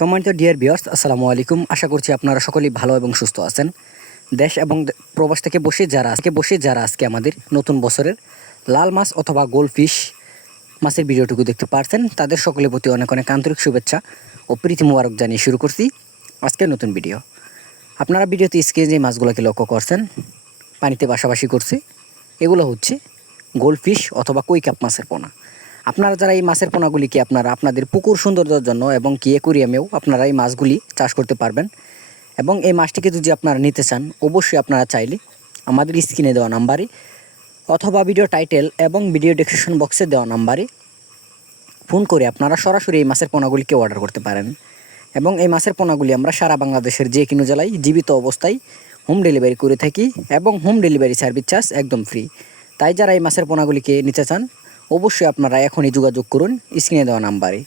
সম্মানিত dear viewers, আসসালামু আলাইকুম। আশা করছি আপনারা সকলেই ভালো এবং সুস্থ আছেন। দেশ এবং প্রবাস থেকে বসে যারা আজকে আমাদের নতুন বছরের লাল মাছ অথবা গোল্ডফিশ মাছের ভিডিওটুকু দেখতে পারছেন, তাদের সকলের প্রতি অনেক অনেক আন্তরিক শুভেচ্ছা ও প্রীতি মোবারক জানিয়ে শুরু করছি আজকের নতুন ভিডিও। আপনারা ভিডিওতে স্ক্রিনে যে মাছগুলোকে লক্ষ্য করছেন, পানিতে বাসাবাসি করছে, এগুলো হচ্ছে গোল্ডফিশ অথবা কই কাপ মাছের পোনা। আপনারা যারা এই মাছের পোনাগুলিকে আপনাদের পুকুর সৌন্দর্যের জন্য এবং কি অ্যাকুরিয়ামেও আপনারা এই মাছগুলি চাষ করতে পারবেন। এবং এই মাছটিকে যদি আপনারা নিতে চান, অবশ্যই আপনারা চাইলে আমাদের স্ক্রিনে দেওয়া নাম্বারে অথবা ভিডিও টাইটেল এবং ভিডিও ডেসক্রিপশন বক্সে দেওয়া নাম্বারে ফোন করে আপনারা সরাসরি এই মাছের পোনাগুলিকে অর্ডার করতে পারেন। এবং এই মাছের পোনাগুলি আমরা সারা বাংলাদেশের যে কোনো জেলায় জীবিত অবস্থায় হোম ডেলিভারি করে থাকি এবং হোম ডেলিভারি সার্ভিস চার্জ একদম ফ্রি। তাই যারা এই মাছের পোনাগুলিকে নিতে চান, অবশ্যই আপনারা এখনই যোগাযোগ করুন স্ক্রিনে দেওয়া নাম্বারে।